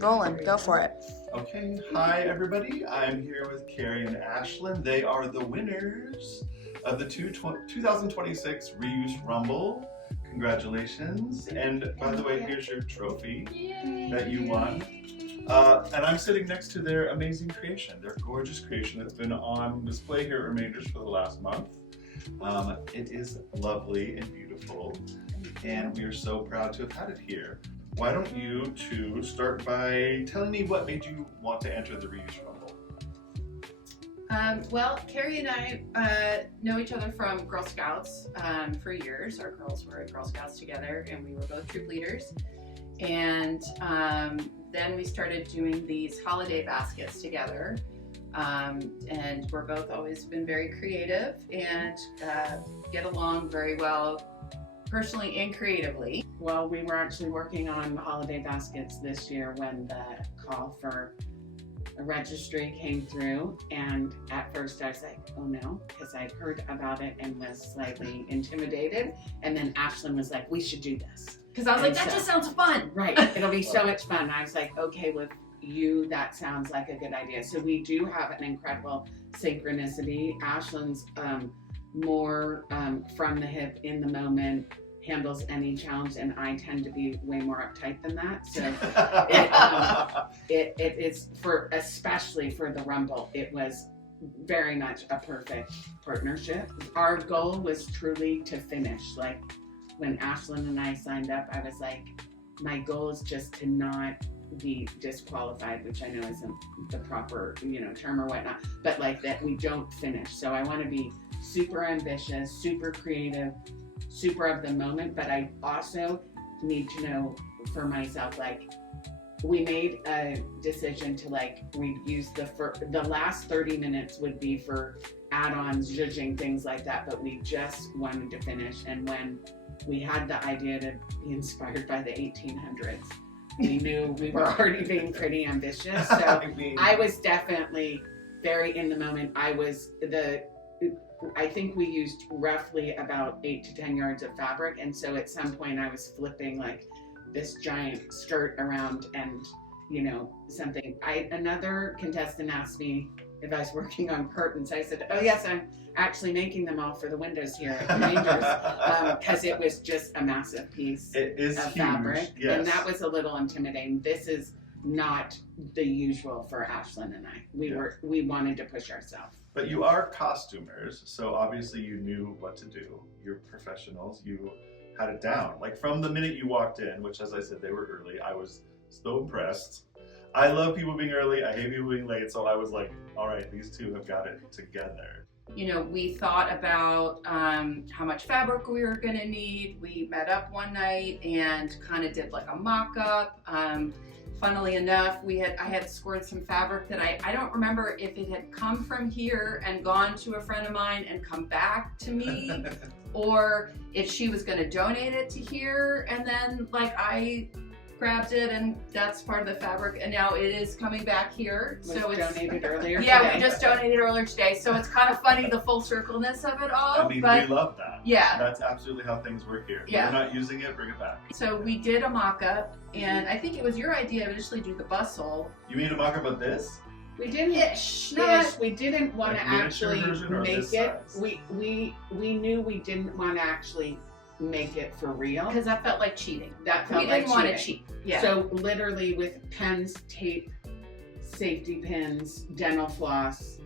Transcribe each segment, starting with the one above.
Rolling, go for it. Okay, hi everybody. I'm here with Carey and Ashlynn. They are the winners of the 2026 Reuse Rumble. Congratulations. And by the way, here's your trophy that you won. And I'm sitting next to their amazing creation, their gorgeous creation that's been on display here at Remainders for the last month. It is lovely and beautiful, and we are so proud to have had it here. Why don't you two start by telling me what made you want to enter the Reuse Rumble? Well, Carey and I know each other from Girl Scouts for years. Our girls were at Girl Scouts together, and we were both troop leaders. And then we started doing these holiday baskets together. And we're both always been very creative and get along very well personally and creatively. Well, we were actually working on the holiday baskets this year when the call for a registry came through, and at first I was like, oh no, because I'd heard about it and was slightly intimidated, and then Ashlynn was like, we should do this. Because I was like, that just sounds fun. Right, it'll be so much fun. I was like, okay, with you, that sounds like a good idea. So we do have an incredible synchronicity. Ashlynn's more from the hip, in the moment, handles any challenge, and I tend to be way more uptight than that. So it is especially for the Rumble, it was very much a perfect partnership. Our goal was truly to finish. Like when Ashlynn and I signed up, I was like, my goal is just to not be disqualified, which I know isn't the proper, term or whatnot, but like that we don't finish. So I want to be super ambitious, super creative, super of the moment, but I also need to know for myself, like, we made a decision to we'd use the last 30 minutes would be for add-ons, judging, things like that, but we just wanted to finish. And when we had the idea to be inspired by the 1800s, we knew we were already being pretty ambitious. So I was definitely very in the moment. I think we used roughly about 8 to 10 yards of fabric, and so at some point I was flipping like this giant skirt around, and something. Another contestant asked me if I was working on curtains. I said, oh yes, I'm actually making them all for the windows here at Rangers, because it was just a massive piece of fabric, yes. And that was a little intimidating. This is not the usual for Ashlynn and I. We wanted to push ourselves. But you are costumers, so obviously you knew what to do. You're professionals. You had it down. Like from the minute you walked in, which as I said, they were early, I was so impressed. I love people being early. I hate people being late. So I was like, all right, these two have got it together. We thought about how much fabric we were going to need. We met up one night and kind of did like a mock-up. Funnily enough, I had scored some fabric that I don't remember if it had come from here and gone to a friend of mine and come back to me, or if she was going to donate it to here, and then I grabbed it, and that's part of the fabric, and now it is coming back here. So it's donated earlier. Yeah, today. we just donated earlier today, so it's kind of funny, the full circleness of it all. I mean, we love that. Yeah. That's absolutely how things work here. Yeah. If you're not using it, bring it back. So we did a mock-up, and I think it was your idea to initially do the bustle. You made a mock-up of this? We didn't. We didn't want to actually make it. We knew we didn't want to actually make it for real, because that felt like cheating. We didn't want to cheat. Yeah. So literally with pens, tape, safety pins, dental floss,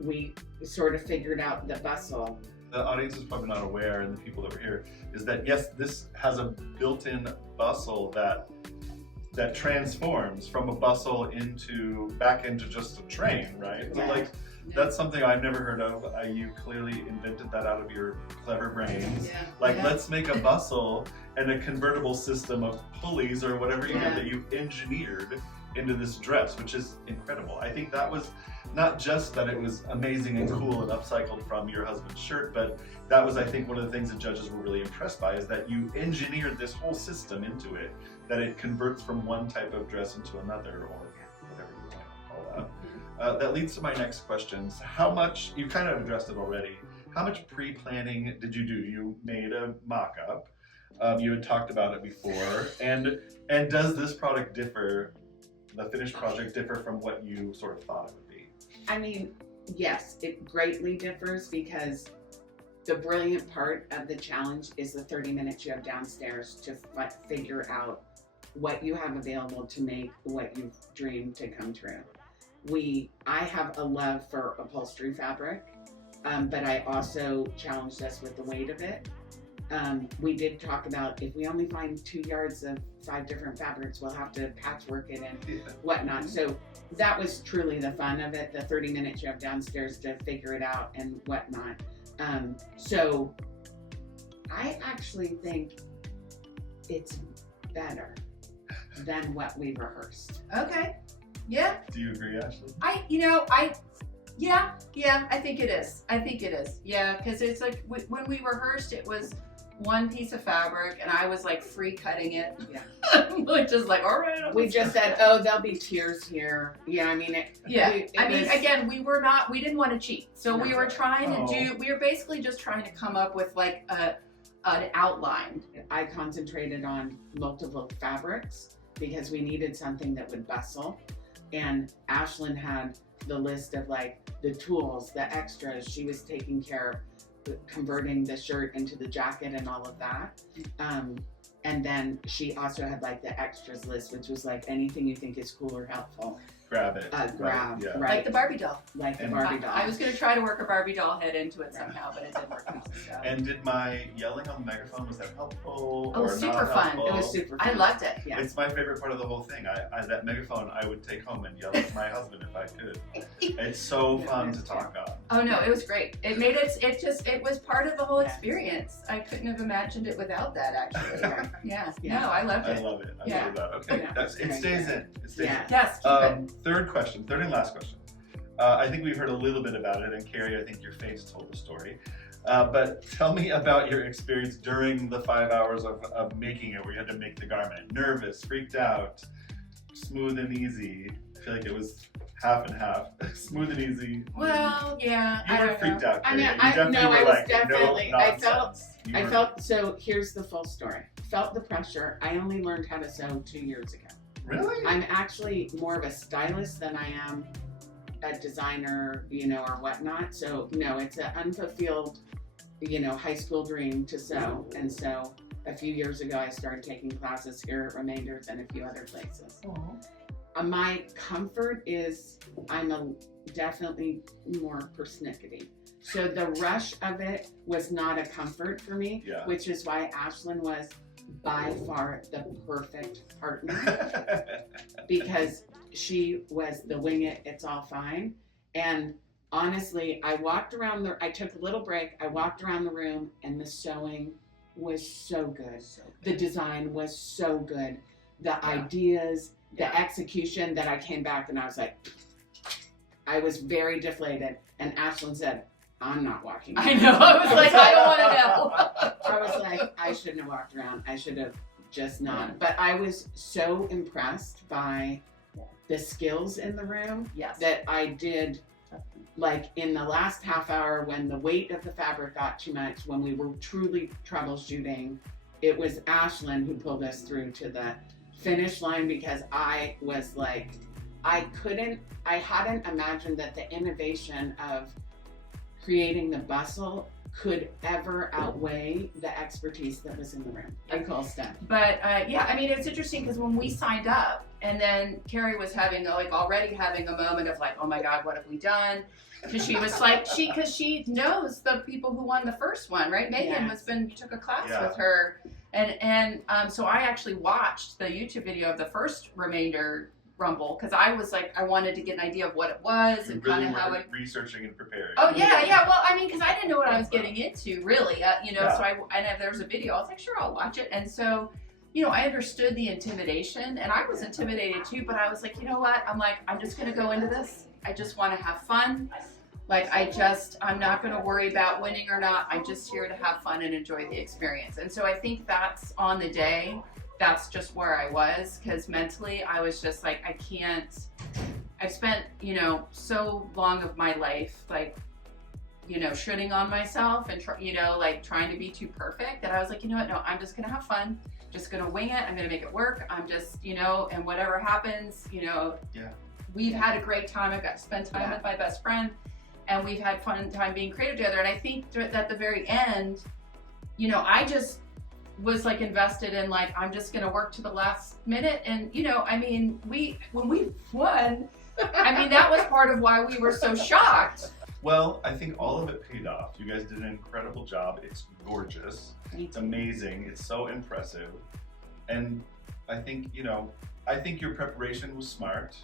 we sort of figured out the bustle. The audience is probably not aware, and the people that were here, is that yes, this has a built-in bustle that transforms from a bustle back into just a train, right? Yeah. So that's something I've never heard of. You clearly invented that out of your clever brains. Yeah. Let's make a bustle and a convertible system of pulleys or whatever you did that you engineered into this dress, which is incredible. I think that was not just that it was amazing and cool and upcycled from your husband's shirt, but that was, I think, one of the things the judges were really impressed by, is that you engineered this whole system into it, that it converts from one type of dress into another, or whatever you want to call that. That leads to my next questions. How much, you kind of addressed it already, how much pre-planning did you do? You made a mock-up. You had talked about it before, and does this product differ? The finished project differ from what you sort of thought it would be? I mean, yes, it greatly differs because the brilliant part of the challenge is the 30 minutes you have downstairs to figure out what you have available to make what you've dreamed to come true. I have a love for upholstery fabric, but I also challenged us with the weight of it. We did talk about if we only find 2 yards of 5 different fabrics, we'll have to patchwork it and whatnot. So that was truly the fun of it, the 30 minutes you have downstairs to figure it out and whatnot. So I actually think it's better than what we rehearsed. Okay. Yeah. Do you agree, Ashley? Yeah, I think it is. Yeah, because it's like when we rehearsed, it was one piece of fabric and I was like free cutting it. Yeah. Which is like, all right. We just said, oh, there'll be tears here. Yeah, I mean, again, we didn't want to cheat. So we were trying Oh. we were basically just trying to come up with like an outline. I concentrated on multiple fabrics because we needed something that would bustle. And Ashlynn had the list of like the tools, the extras. She was taking care of converting the shirt into the jacket and all of that. And then she also had like the extras list, which was like anything you think is cool or helpful. Grab it. Grab, Yeah. right. Like the Barbie doll. Like the And- Barbie doll. I was going to try to work a Barbie doll head into it somehow, but it didn't work out. So. And did my yelling on the megaphone, was that helpful Oh, or super not fun. helpful? It was super fun. I loved it. Yeah. It's my favorite part of the whole thing. That megaphone I would take home and yell at my husband if I could. It's so fun to talk on. Oh no, it was great. It made it was part of the whole Yes. experience. I couldn't have imagined it without that actually. Yeah. Yeah. No, I loved I it. love it. I Yeah. love that. Okay, Yeah. it stays in. It stays Yeah. in. Yes, keep it. Third and last question. I think we've heard a little bit about it, and Carey, I think your face told the story. But tell me about your experience during the 5 hours of making it, where you had to make the garment. Nervous, freaked out, smooth and easy. I feel like it was half and half. Smooth and easy. Well, yeah. You I were don't freaked know. out, I Carey. mean, You I definitely were was like, definitely, no I felt, nonsense. You were- so here's the full story. Felt the pressure. I only learned how to sew 2 years ago. Really? I'm actually more of a stylist than I am a designer, or whatnot. So no, it's an unfulfilled, high school dream to sew. And so a few years ago, I started taking classes here at Remainders and a few other places. My comfort is I'm definitely more persnickety. So the rush of it was not a comfort for me, Yeah. which is why Ashlynn was by far the perfect partner because she was the wing it, it's all fine. And honestly, I took a little break, I walked around the room and the sewing was so good. The design was so good. The ideas, the execution, that I came back and I was like, I was very deflated. And Ashlynn said, I'm not walking around. I know. I was like, I don't want to know. I was like, I shouldn't have walked around. I should have just not. But I was so impressed by the skills in the room Yes. that I did, like in the last half hour when the weight of the fabric got too much, when we were truly troubleshooting, it was Ashlynn who pulled us through to the finish line because I was like, I hadn't imagined that the innovation of creating the bustle could ever outweigh the expertise that was in the room. Pretty cool stuff. But yeah, I mean, it's interesting because when we signed up, and then Carey was already having a moment of like, oh my God, what have we done? Because she was like, because she knows the people who won the first one, right? Megan Yes. you took a class Yeah. with her, and so I actually watched the YouTube video of the first Remainder Rumble because I was like, I wanted to get an idea of what it was You and really kind of how were it. researching and preparing. Oh yeah. Well, I mean, because I didn't know what I was getting into, really. Yeah. So and if there was a video, I was like, sure, I'll watch it. And so, I understood the intimidation, and I was intimidated too. But I was like, you know what? I'm just gonna go into this. I just want to have fun. I'm not gonna worry about winning or not. I'm just here to have fun and enjoy the experience. And so I think that's on the day. That's just where I was, because mentally I was just like, I can't. I've spent, so long of my life, shitting on myself and like trying to be too perfect, that I was like, you know what, no, I'm just gonna have fun, just gonna wing it, I'm gonna make it work, I'm just, and whatever happens, we've had a great time. I've got to spend time with my best friend, and we've had fun time being creative together. And I think that at the very end, I just was like invested in like, I'm just gonna work to the last minute. And when we won, that was part of why we were so shocked. Well, I think all of it paid off. You guys did an incredible job. It's gorgeous. It's amazing. It's so impressive. And I think, your preparation was smart.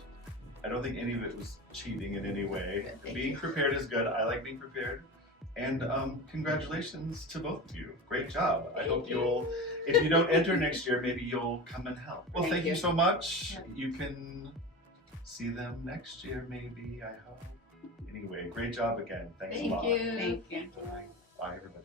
I don't think any of it was cheating in any way. Being prepared is good. I like being prepared. And congratulations to both of you. Great job. I hope if you don't enter next year, maybe you'll come and help. Well, thank you so much. Yeah. You can see them next year, maybe, I hope. Anyway, great job again. Thanks a lot. Thank you. Bye, everybody.